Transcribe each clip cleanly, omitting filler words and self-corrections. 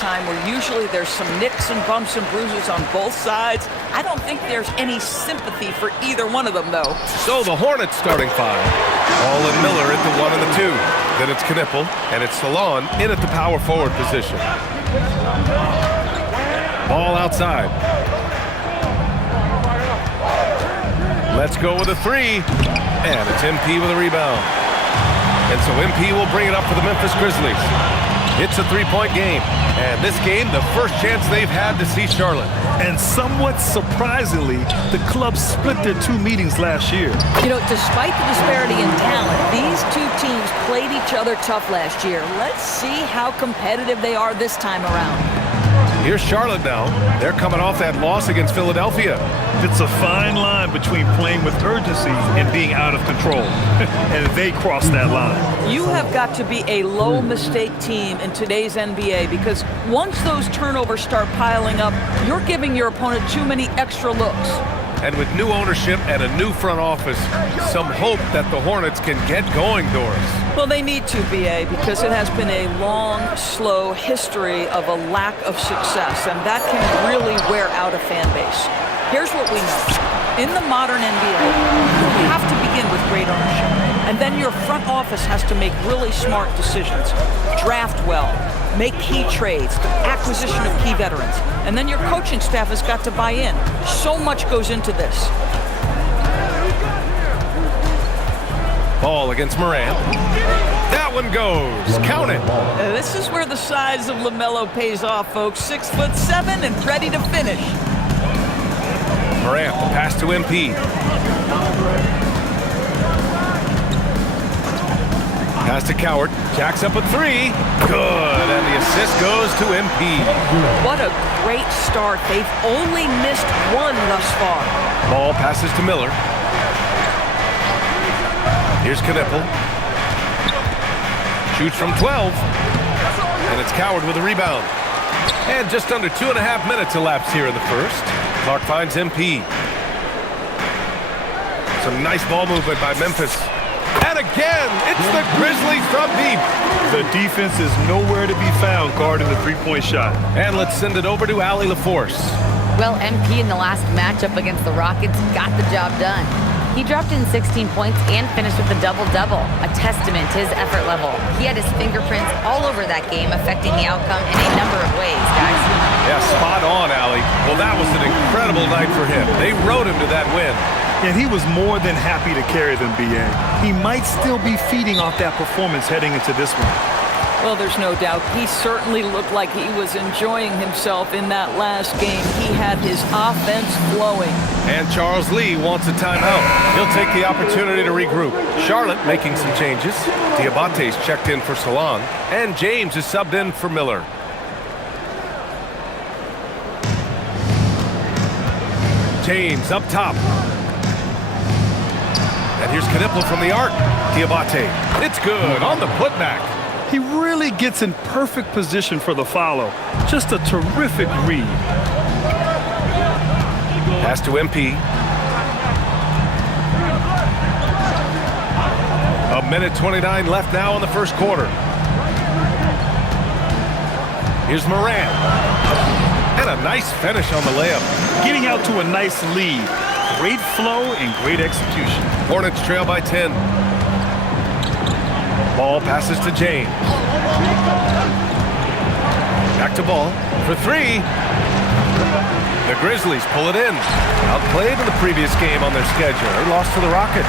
time where usually there's some nicks and bumps and bruises on both sides. I don't think there's any sympathy for either one of them, though. So the Hornets starting five. Ball and Miller at the 1 and the 2. Then it's Knipple, and it's Salon in at the power forward position. Ball outside. Let's go with a 3. And it's MP with a rebound. And so MP will bring it up for the Memphis Grizzlies. It's a 3-point game. And this game, the first chance they've had to see Charlotte. And somewhat surprisingly, the club split their 2 meetings last year. You know, despite the disparity in talent, these two teams played each other tough last year. Let's see how competitive they are this time around. Here's Charlotte now. They're coming off that loss against Philadelphia. It's a fine line between playing with urgency and being out of control. And they crossed that line. You have got to be a low-mistake team in today's NBA because once those turnovers start piling up, you're giving your opponent too many extra looks. And with new ownership and a new front office, some hope that the Hornets can get going, Doris. Well, they need to, B.A., because it has been a long, slow history of a lack of success, and that can really wear out a fan base. Here's what we know. In the modern NBA, you have to begin with great ownership, and then your front office has to make really smart decisions, draft well, make key trades, acquisition of key veterans, and then your coaching staff has got to buy in. So much goes into this. Ball against Morant. That one goes. Count it. This is where the size of LaMelo pays off, folks. 6'7" and ready to finish. Morant, pass to MP. Pass to Coward. Jacks up a 3. Good. And the assist goes to MP. What a great start. They've only missed one thus far. Ball passes to Miller. Here's Knipple. Shoots from 12. And it's Coward with a rebound. And just under 2.5 minutes elapsed here in the first. Clark finds MP. Some nice ball movement by Memphis. And again, it's the Grizzlies from deep. The defense is nowhere to be found guarding the 3-point shot. And let's send it over to Allie LaForce. Well, MP in the last matchup against the Rockets got the job done. He dropped in 16 points and finished with a double-double, a testament to his effort level. He had his fingerprints all over that game, affecting the outcome in a number of ways, guys. Yeah, spot on, Allie. Well, that was an incredible night for him. They rode him to that win. And he was more than happy to carry them, B.A. He might still be feeding off that performance heading into this one. Well, there's no doubt. He certainly looked like he was enjoying himself in that last game. He had his offense flowing. And Charles Lee wants a timeout. He'll take the opportunity to regroup. Charlotte making some changes. Diabate's checked in for Salon. And James is subbed in for Miller. James up top. And here's Knipple from the arc. Diabate. It's good on the putback. He really gets in perfect position for the follow. Just a terrific read. Pass to MP. A minute 29 left now in the first quarter. Here's Morant. And a nice finish on the layup. Getting out to a nice lead. Great flow and great execution. Hornets trail by 10. Ball passes to James. Back to Ball for 3. The Grizzlies pull it in. Outplayed in the previous game on their schedule. They lost to the Rockets.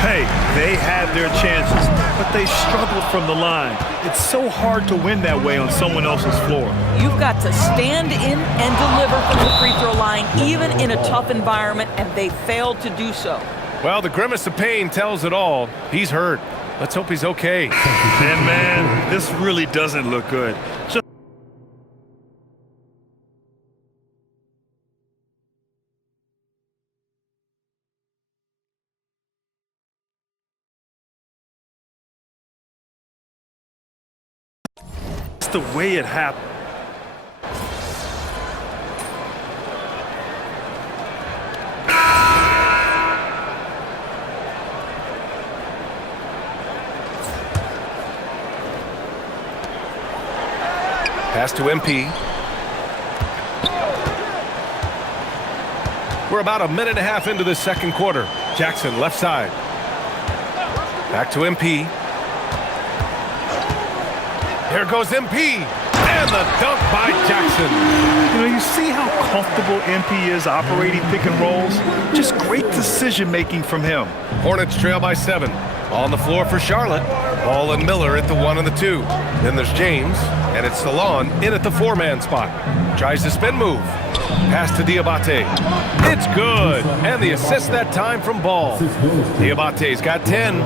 Hey, they had their chances, but they struggled from the line. It's so hard to win that way on someone else's floor. You've got to stand in and deliver from the free throw line, even in a tough environment, and they failed to do so. Well, the grimace of pain tells it all. He's hurt. Let's hope he's okay. And man, this really doesn't look good. Just the way it happened. Pass to MP. We're about a minute and a half into the second quarter. Jackson, left side. Back to MP. Here goes MP. And the dunk by Jackson. You know, you see how comfortable MP is operating pick and rolls? Just great decision-making from him. Hornets trail by 7. On the floor for Charlotte. Ball and Miller at the 1 and the 2. Then there's James, and it's Salon in at the 4-man spot. Tries the spin move. Pass to Diabate. It's good. And the assist that time from Ball. Diabate's got 10.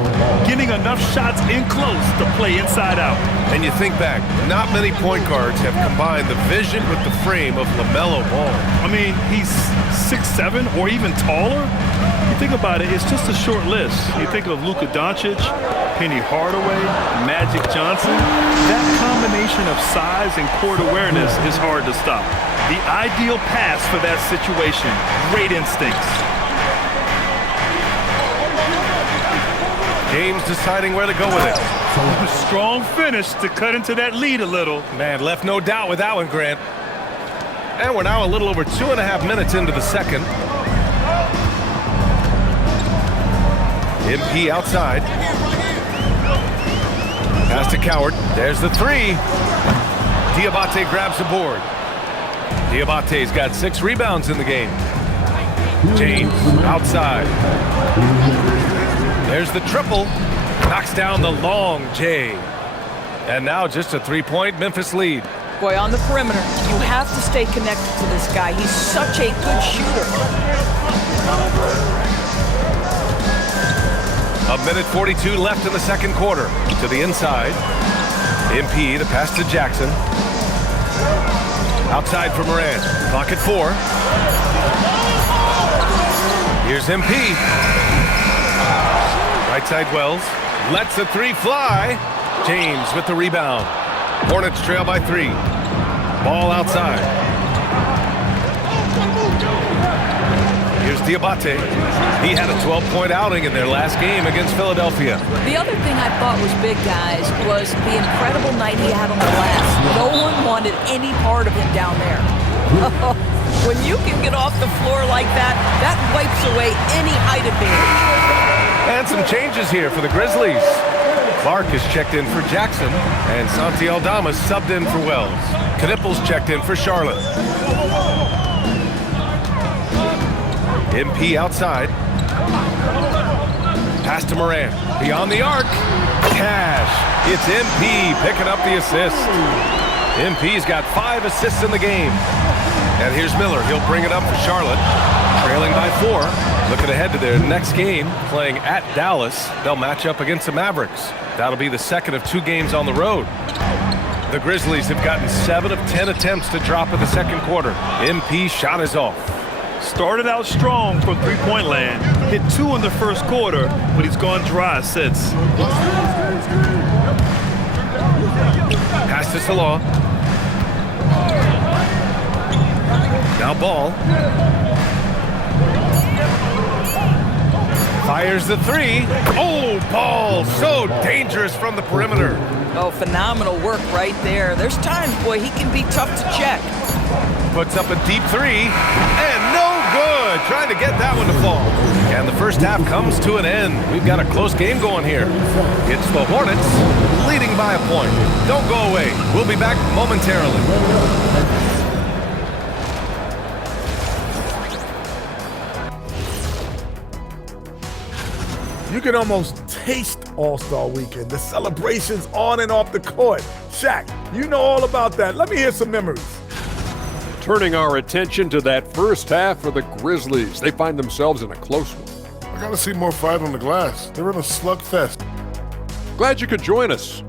Getting enough shots in close to play inside out. And you think back, not many point guards have combined the vision with the frame of LaMelo Ball. I mean, he's 6'7" or even taller. You think about it, it's just a short list. You think of Luka Doncic, Penny Hardaway, Magic Johnson. That combination of size and court awareness is hard to stop. The ideal pass for that situation. Great instincts. James deciding where to go with it. A strong finish to cut into that lead a little. Man, left no doubt with that one, Grant. And we're now a little over 2.5 minutes into the second. MP outside. Pass to Coward. There's the 3. Diabate grabs the board. Diabate's got 6 rebounds in the game. James outside. There's the triple. Knocks down the long J. And now just a 3-point Memphis lead. Boy, on the perimeter, you have to stay connected to this guy. He's such a good shooter. A minute 42 left in the second quarter. To the inside. MP, the pass to Jackson. Outside for Moran. Clock at 4. Here's MP. Right side Wells. Lets the 3 fly. James with the rebound. Hornets trail by 3. Ball outside. Here's Diabate. He had a 12-point outing in their last game against Philadelphia. The other thing I thought was big, guys, was the incredible night he had on the glass. No one wanted any part of him down there. When you can get off the floor like that, that wipes away any height advantage. And some changes here for the Grizzlies. Clark is checked in for Jackson, and Santi Aldama subbed in for Wells. Knipples checked in for Charlotte. MP outside. Pass to Moran. Beyond the arc. Cash. It's MP picking up the assist. MP's got 5 assists in the game. And here's Miller. He'll bring it up for Charlotte. Trailing by 4. Looking ahead to their next game, playing at Dallas. They'll match up against the Mavericks. That'll be the second of 2 games on the road. The Grizzlies have gotten 7 of 10 attempts to drop in the second quarter. MP shot is off. Started out strong from three-point land. Hit 2 in the first quarter, but he's gone dry since. Pass to Salah. Now Ball. Fires the 3. Oh, Ball so dangerous from the perimeter. Oh, phenomenal work right there. There's times, boy, he can be tough to check. Puts up a deep 3. And no good. Trying to get that one to fall. And the first half comes to an end. We've got a close game going here. It's the Hornets leading by a point. Don't go away. We'll be back momentarily. You can almost taste All-Star Weekend. The celebrations on and off the court. Shaq, you know all about that. Let me hear some memories. Turning our attention to that first half for the Grizzlies. They find themselves in a close one. I gotta see more fight on the glass. They're in a slugfest. Glad you could join us.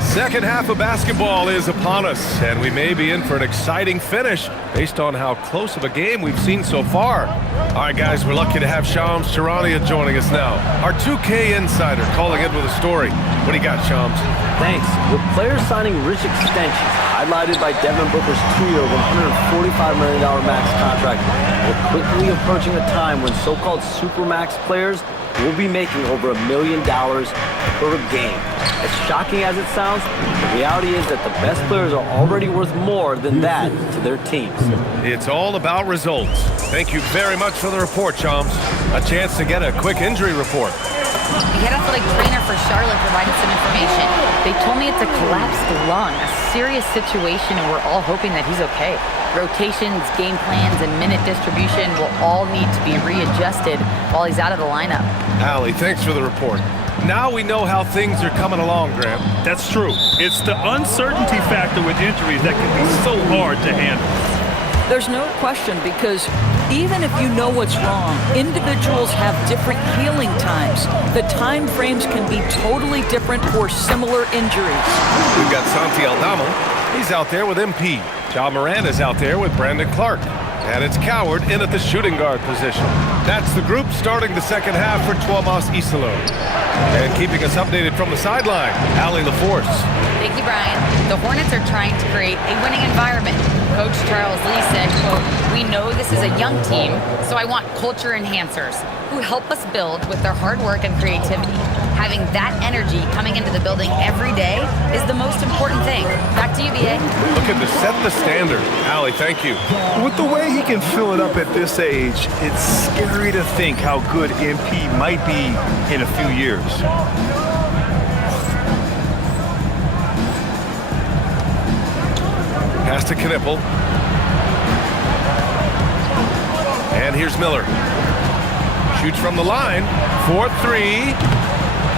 Second half of basketball is upon us, and we may be in for an exciting finish based on how close of a game we've seen so far. All right, guys, we're lucky to have Shams Charania joining us now, our 2K insider calling in with a story. What do you got, Shams? Thanks. With players signing rich extensions, highlighted by Devin Booker's 2-year, $145 million max contract, we're quickly approaching a time when so-called supermax players will be making over $1 million per game. As shocking as it sounds, the reality is that the best players are already worth more than that to their teams. It's all about results. Thank you very much for the report, Chums. A chance to get a quick injury report. The head athletic trainer for Charlotte provided some information. They told me it's a collapsed lung, a serious situation, and we're all hoping that he's okay. Rotations, game plans, and minute distribution will all need to be readjusted while he's out of the lineup. Allie, thanks for the report. Now we know how things are coming along, Graham. That's true. It's the uncertainty factor with injuries that can be so hard to handle. There's no question, because even if you know what's wrong, individuals have different healing times. The time frames can be totally different for similar injuries. We've got Santi Aldama. He's out there with MP. Ja Morant is out there with Brandon Clark. And it's Coward in at the shooting guard position. That's the group starting the second half for Tuomas Isalo. And keeping us updated from the sideline, Allie LaForce. Thank you, Brian. The Hornets are trying to create a winning environment. Coach Charles Lee said, quote, "We know this is a young team, so I want culture enhancers who help us build with their hard work and creativity. Having that energy coming into the building every day is the most important thing." Back to you, BA. Looking to set the standard. Allie, thank you. With the way he can fill it up at this age, it's scary to think how good MP might be in a few years. Pass to Knipple. And here's Miller. Shoots from the line for 3.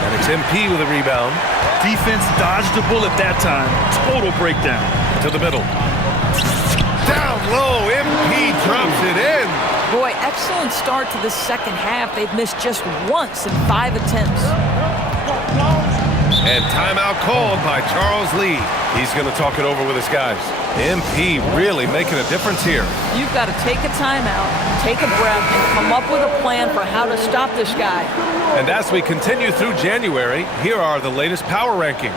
And it's MP with a rebound. Defense dodged the bullet that time. Total breakdown. To the middle. Down low, MP drops it in. Boy, excellent start to the second half. They've missed just once in 5 attempts. And timeout called by Charles Lee. He's going to talk it over with his guys. MP really making a difference here. You've got to take a timeout, take a breath, and come up with a plan for how to stop this guy. And as we continue through January, here are the latest power rankings.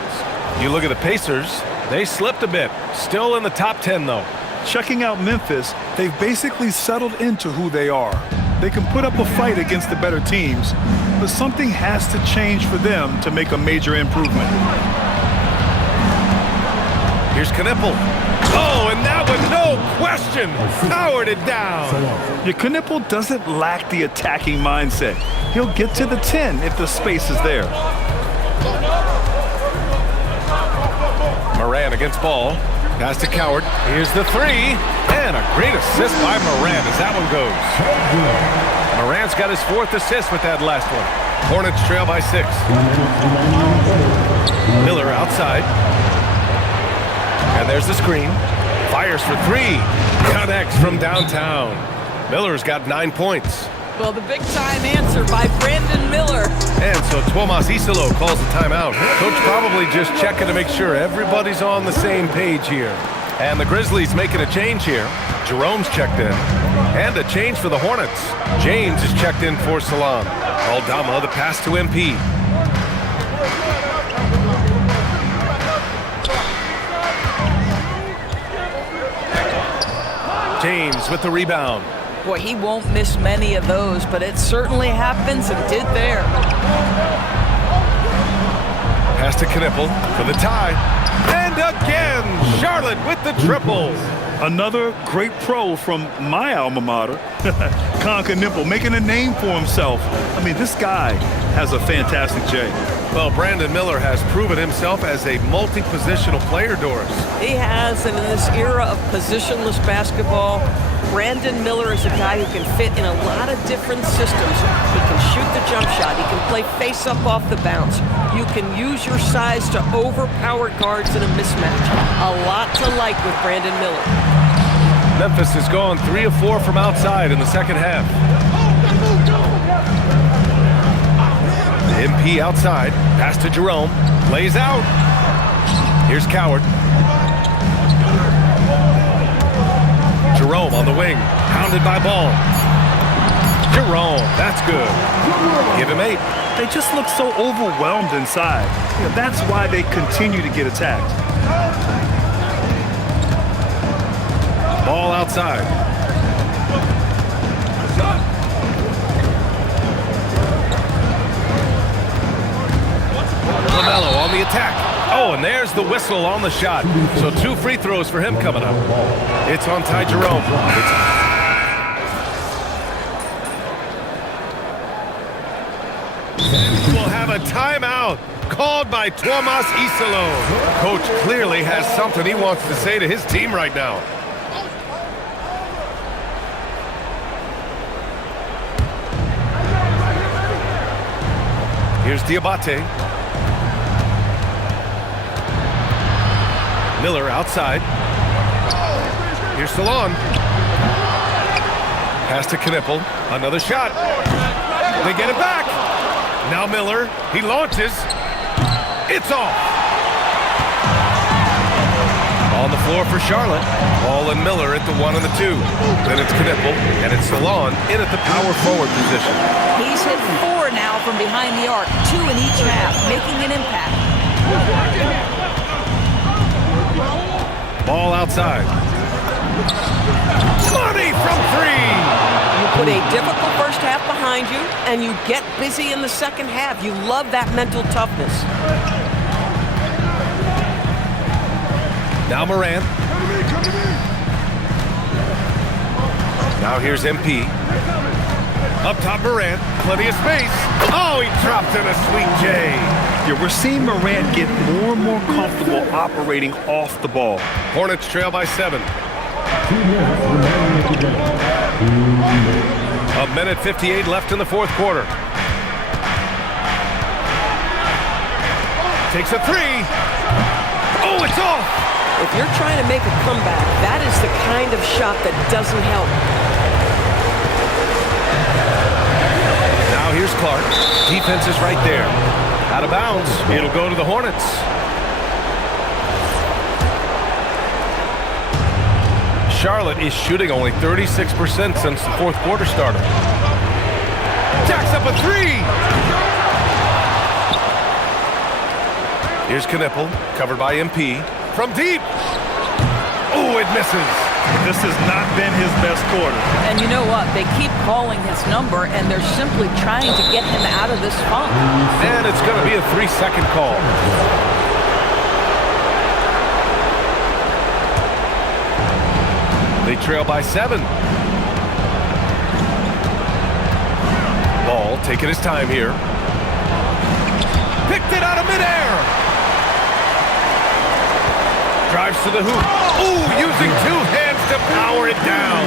You look at the Pacers, they slipped a bit. Still in the top 10, though. Checking out Memphis, they've basically settled into who they are. They can put up a fight against the better teams, but something has to change for them to make a major improvement. Here's Knipple. Oh, and that one, no question, powered it down. Your Knipple doesn't lack the attacking mindset. He'll get to the 10 if the space is there. Morant against Ball. Pass to Coward. Here's the 3. And a great assist by Morant as that one goes. Morant's got his 4th assist with that last one. Hornets trail by 6. Miller outside. And there's the screen. Fires for 3. Connects from downtown. Miller's got 9 points. Well, the big-time answer by Brandon Miller. And so Tuomas Isalo calls the timeout. Coach probably just checking to make sure everybody's on the same page here. And the Grizzlies making a change here. Jerome's checked in. And a change for the Hornets. James is checked in for Salam. Aldama, the pass to MP. James with the rebound. Boy, he won't miss many of those, but it certainly happens and did there. Pass to Knipple for the tie. And again, Charlotte with the triple. Another great pro from my alma mater, Con Knipple, making a name for himself. I mean, this guy has a fantastic J. Well, Brandon Miller has proven himself as a multi-positional player, Doris. He has, and in this era of positionless basketball, Brandon Miller is a guy who can fit in a lot of different systems. He can shoot the jump shot. He can play face-up off the bounce. You can use your size to overpower guards in a mismatch. A lot to like with Brandon Miller. Memphis has gone 3 of 4 from outside in the second half. MP outside. Pass to Jerome. Lays out. Here's Coward. Jerome on the wing. Pounded by Ball. Jerome. That's good. Give him 8. they just look so overwhelmed inside. You know, that's why they continue to get attacked. Ball outside. LaMelo on the attack. Oh, and there's the whistle on the shot. So 2 free throws for him coming up. It's on Ty Jerome. We'll have a timeout called by Tomas Iserlohn. Coach clearly has something he wants to say to his team right now. Here's Diabate. Miller outside. Here's Salon. Pass to Knipple. Another shot. They get it back. Now Miller. He launches. It's off. On the floor for Charlotte. Ball and Miller at the 1 and the 2. Then it's Knipple. And it's Salon in at the power forward position. He's hit 4 now from behind the arc, 2 in each half, making an impact. Ball outside. Money from 3. You put a difficult first half behind you, and you get busy in the second half. You love that mental toughness. Now Morant. Now here's MP. Up top Morant. Plenty of space. Oh, he dropped in a sweet J. Yeah, we're seeing Morant get more and more comfortable operating off the ball. Hornets trail by 7. A minute 58 left in the fourth quarter. Takes a 3. Oh, it's off. If you're trying to make a comeback, that is the kind of shot that doesn't help. Now here's Clark. Defense is right there. Out of bounds. It'll go to the Hornets. Charlotte is shooting only 36% since the fourth quarter started. Jacks up a 3. Here's Knipple, covered by MP. From deep. Oh, it misses. This has not been his best quarter. And you know what? They keep calling his number, and they're simply trying to get him out of this funk. And it's going to be a 3-second call. They trail by 7. Ball taking his time here. Picked it out of midair. Drives to the hoop. Ooh, using 2 hands to power it down.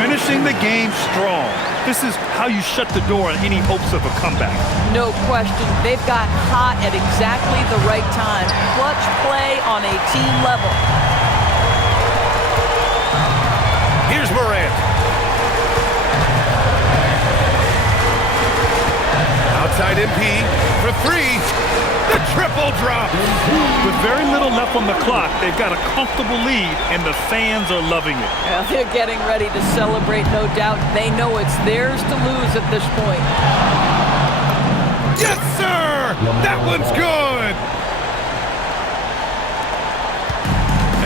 Finishing the game strong. This is how you shut the door on any hopes of a comeback. No question. They've got hot at exactly the right time. Clutch play on a team level. Here's Morant. Outside MP for 3. The triple drop. With very little left on the clock, they've got a comfortable lead, and the fans are loving it. Well, they're getting ready to celebrate, no doubt. They know it's theirs to lose at this point. Yes, sir! That one's good!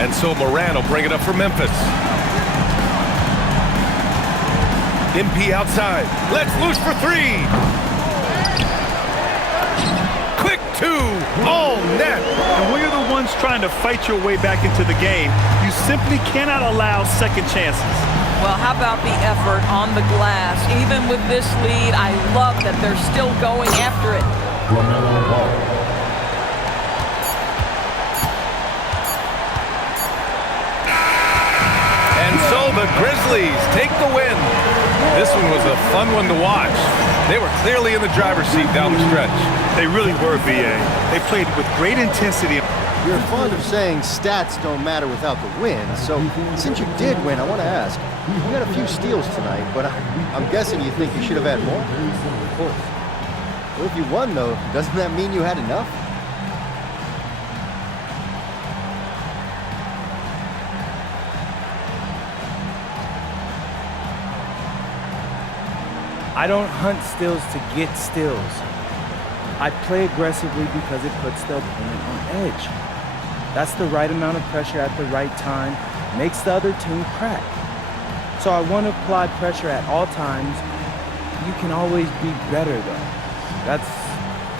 And so Morant will bring it up for Memphis. MP outside. Let's loose for 3. Quick 2. All net. And when you're the ones trying to fight your way back into the game, you simply cannot allow second chances. Well, how about the effort on the glass? Even with this lead, I love that they're still going after it. And so the Grizzlies take the win. This one was a fun one to watch. They were clearly in the driver's seat down the stretch. They really were, B.A. They played with great intensity. You're fond of saying stats don't matter without the win, so since you did win, I want to ask, you got a few steals tonight, but I'm guessing you think you should have had more? Of course. Well, if you won, though, doesn't that mean you had enough? I don't hunt steals to get steals. I play aggressively because it puts the opponent on edge. That's the right amount of pressure at the right time, makes the other team crack. So I want to apply pressure at all times. You can always be better though. That's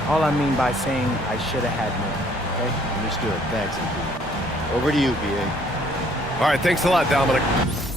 all I mean by saying I should have had more, okay? Understood. Thanks, MP. Over to you, BA. All right, thanks a lot, Dominic.